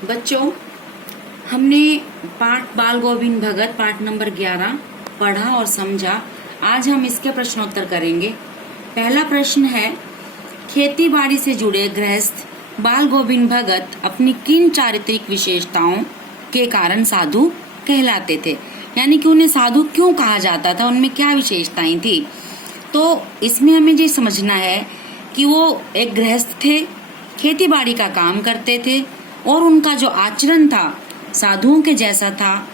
बच्चों, हमने पाठ बाल गोविंद भगत पाठ नंबर 11 पढ़ा और समझा। आज हम इसके प्रश्नोत्तर करेंगे। पहला प्रश्न है, खेती बाड़ी से जुड़े गृहस्थ बाल गोविंद भगत अपनी किन चारित्रिक विशेषताओं के कारण साधु कहलाते थे, यानी कि उन्हें साधु क्यों कहा जाता था, उनमें क्या विशेषताएं थी। तो इसमें हमें ये समझना है कि वो एक गृहस्थ थे, खेती बाड़ी का काम करते थे और उनका जो आचरण था साधुओं के जैसा था।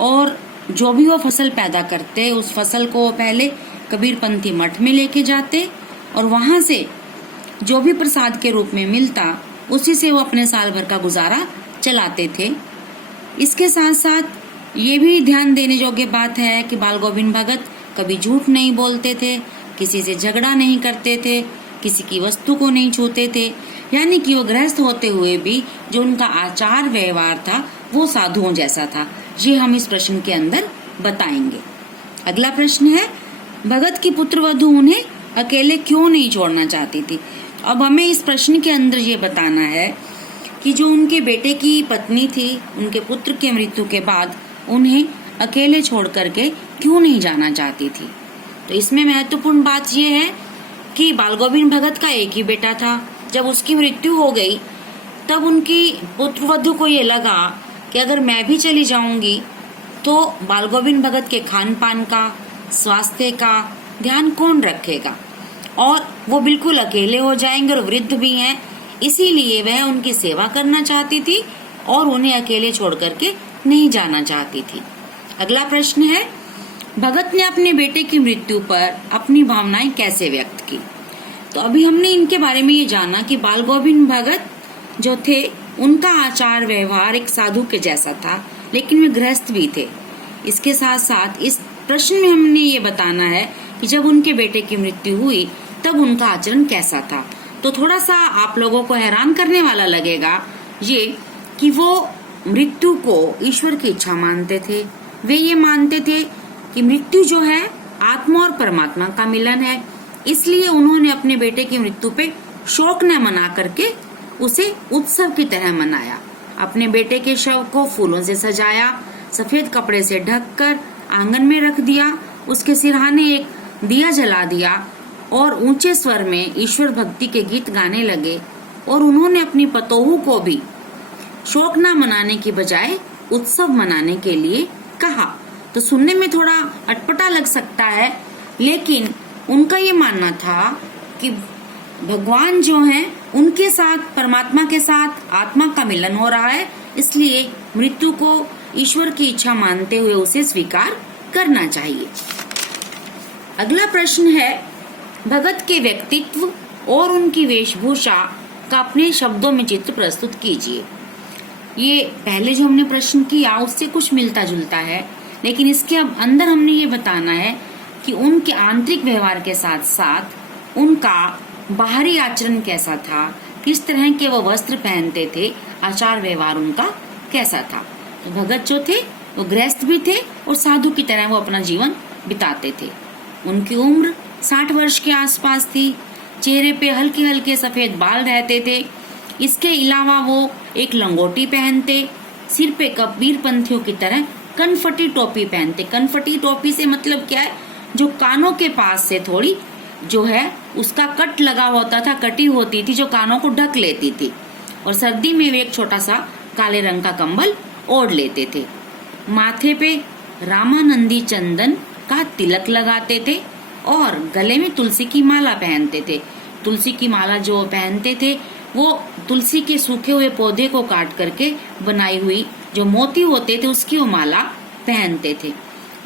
और जो भी वो फसल पैदा करते उस फसल को पहले कबीरपंथी मठ में लेके जाते और वहां से जो भी प्रसाद के रूप में मिलता उसी से वो अपने साल भर का गुजारा चलाते थे। इसके साथ साथ ये भी ध्यान देने योग्य बात है कि बाल गोविंद भगत कभी झूठ नहीं बोलते थे, किसी से झगड़ा नहीं करते थे, किसी की वस्तु को नहीं छूते थे, यानी कि वो गृहस्थ होते हुए भी जो उनका आचार व्यवहार था वो साधुओं जैसा था। ये हम इस प्रश्न के अंदर बताएंगे। अगला प्रश्न है, भगत की पुत्रवधू उन्हें अकेले क्यों नहीं छोड़ना चाहती थी। अब हमें इस प्रश्न के अंदर ये बताना है कि जो उनके बेटे की पत्नी थी, उनके पुत्र के मृत्यु के बाद उन्हें अकेले छोड़ करके क्यों नहीं जाना चाहती थी। तो इसमें महत्वपूर्ण बात यह है कि बाल गोविंद भगत का एक ही बेटा था। जब उसकी मृत्यु हो गई तब उनकी पुत्रवधू को ये लगा कि अगर मैं भी चली जाऊंगी तो बाल गोविंद भगत के खान पान का, स्वास्थ्य का ध्यान कौन रखेगा, और वो बिल्कुल अकेले हो जाएंगे और वृद्ध भी हैं। इसीलिए वह उनकी सेवा करना चाहती थी और उन्हें अकेले छोड़ करके नहीं जाना चाहती थी। अगला प्रश्न है, भगत ने अपने बेटे की मृत्यु पर अपनी भावनाएं कैसे व्यक्त की। तो अभी हमने इनके बारे में ये जाना कि बाल गोविंद भगत जो थे उनका आचार व्यवहार एक साधु के जैसा था, लेकिन वे गृहस्थ भी थे। इसके साथ साथ इस प्रश्न में हमने ये बताना है कि जब उनके बेटे की मृत्यु हुई तब उनका आचरण कैसा था। तो थोड़ा सा आप लोगों को हैरान करने वाला लगेगा ये कि वो मृत्यु को ईश्वर की इच्छा मानते थे। वे ये मानते थे कि मृत्यु जो है आत्मा और परमात्मा का मिलन है, इसलिए उन्होंने अपने बेटे की मृत्यु पे शोक न मना करके उसे उत्सव की तरह मनाया। अपने बेटे के शव को फूलों से सजाया, सफेद कपड़े से ढककर आंगन में रख दिया, उसके सिरहाने एक दिया जला दिया और ऊंचे स्वर में ईश्वर भक्ति के गीत गाने लगे। और उन्होंने अपनी पतोहू को भी शोक न मनाने की बजाय उत्सव मनाने के लिए कहा। तो सुनने में थोड़ा अटपटा लग सकता है, लेकिन उनका ये मानना था कि भगवान जो हैं उनके साथ, परमात्मा के साथ आत्मा का मिलन हो रहा है, इसलिए मृत्यु को ईश्वर की इच्छा मानते हुए उसे स्वीकार करना चाहिए। अगला प्रश्न है, भगत के व्यक्तित्व और उनकी वेशभूषा का अपने शब्दों में चित्र प्रस्तुत कीजिए। ये पहले जो हमने प्रश्न किया उससे कुछ मिलता जुलता है, लेकिन इसके अब अंदर हमने ये बताना है कि उनके आंतरिक व्यवहार के साथ साथ उनका बाहरी आचरण कैसा था, किस तरह के वो वस्त्र पहनते थे, आचार व्यवहार उनका कैसा था। तो भगत जो थे वो गृहस्थ भी थे और साधु की तरह वो अपना जीवन बिताते थे। उनकी उम्र 60 वर्ष के आसपास थी। चेहरे पे हल्के हल्के सफेद बाल रहते थे। इसके अलावा वो एक लंगोटी पहनते, सिर पे कबीरपंथियों की तरह कनफटी टोपी पहनते। कनफटी टोपी से मतलब क्या है, जो कानों के पास से थोड़ी जो है उसका कट लगा होता था, कटी होती थी जो कानों को ढक लेती थी। और सर्दी में वे एक छोटा सा काले रंग का कंबल ओढ़ लेते थे। माथे पे रामानंदी चंदन का तिलक लगाते थे और गले में तुलसी की माला पहनते थे। तुलसी की माला जो पहनते थे वो तुलसी के सूखे हुए पौधे को काट करके बनाई हुई जो मोती होते थे उसकी वो माला पहनते थे।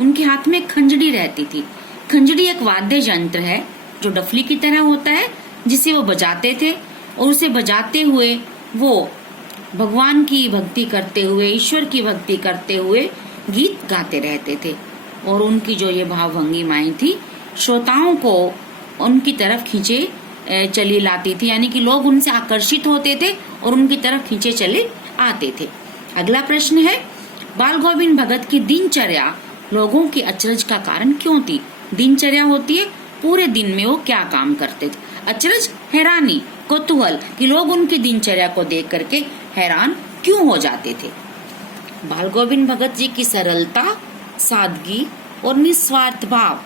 उनके हाथ में खंजड़ी रहती थी। खंजड़ी एक वाद्य यंत्र है जो डफली की तरह होता है, जिसे वो बजाते थे और उसे बजाते हुए वो भगवान की भक्ति करते हुए, ईश्वर की भक्ति करते हुए गीत गाते रहते थे। और उनकी जो ये भावभंगिमाएं थी श्रोताओं को उनकी तरफ खींचे चली लाती थी, यानी कि लोग उनसे आकर्षित होते थे और उनकी तरफ खींचे चले आते थे। अगला प्रश्न है, बाल गोविंद भगत की दिनचर्या लोगों की अचरज का कारण क्यों थी। दिनचर्या होती है पूरे दिन में वो क्या काम करते थे। अचरज हैरानी, कौतूहल कि लोग उनकी दिनचर्या को देख करके हैरान क्यों हो जाते थे? बाल गोविंद भगत जी की सरलता, सादगी और निस्वार्थ भाव,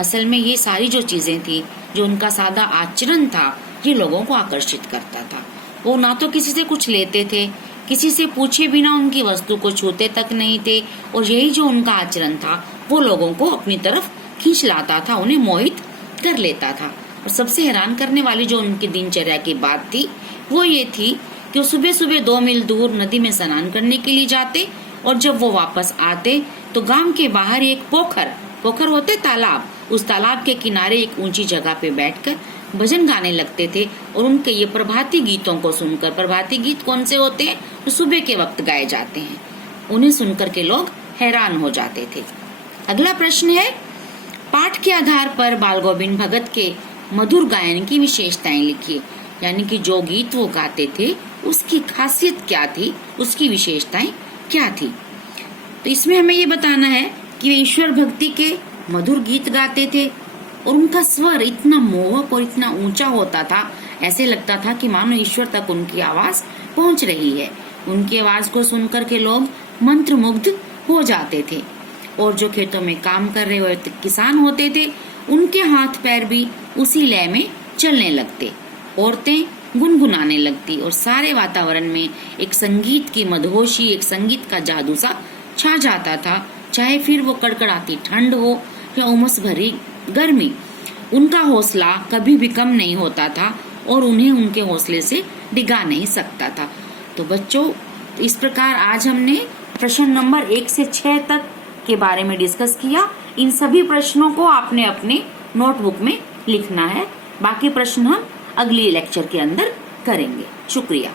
असल में ये सारी जो चीजें थी, जो उनका सादा आचरण था, ये लोगों को आकर्षित करता था। वो ना तो किसी से कुछ लेते थे, किसी से पूछे बिना उनकी वस्तु को छूते तक नहीं थे, और यही जो उनका आचरण था वो लोगों को अपनी तरफ खींच लाता था, उन्हें मोहित कर लेता था। और सबसे हैरान करने वाली जो उनकी दिनचर्या की बात थी वो ये थी कि वो सुबह सुबह 2 मील दूर नदी में स्नान करने के लिए जाते, और जब वो वापस आते तो गांव के बाहर एक पोखर होते तालाब, उस तालाब के किनारे एक ऊंची जगह पे बैठकर भजन गाने लगते थे। और उनके ये प्रभाती गीतों को सुनकर, प्रभाती गीत कौन से होते हैं, तो सुबह के वक्त गाए जाते हैं, उन्हें सुनकर के लोग हैरान हो जाते थे। अगला प्रश्न है, पाठ के आधार पर बाल गोविंद भगत के मधुर गायन की विशेषताएं लिखिए। यानी कि जो गीत वो गाते थे उसकी खासियत क्या थी, उसकी विशेषताएं क्या थी। तो इसमें हमें ये बताना है कि वे ईश्वर भक्ति के मधुर गीत गाते थे, और उनका स्वर इतना मोहक और इतना ऊंचा होता था, ऐसे लगता था कि मानो ईश्वर तक उनकी आवाज पहुंच रही है। उनकी आवाज को सुनकर के लोग मंत्रमुग्ध हो जाते थे। और जो खेतों में काम कर रहे हुए किसान होते थे, उनके हाथ पैर भी उसी लय में चलने लगते, औरतें गुनगुनाने लगती, और सारे वातावरण में एक संगीत की मदहोशी, एक संगीत का जादू सा छा जाता था। चाहे फिर वो कड़कड़ाती ठंड हो या उमस भरी गर्मी, उनका हौसला कभी भी कम नहीं होता था, और उन्हें उनके हौसले से डिगा नहीं सकता था। तो बच्चों, इस प्रकार आज हमने प्रश्न नंबर 1 से 6 तक के बारे में डिस्कस किया। इन सभी प्रश्नों को आपने अपने नोटबुक में लिखना है। बाकी प्रश्न हम अगली लेक्चर के अंदर करेंगे। शुक्रिया।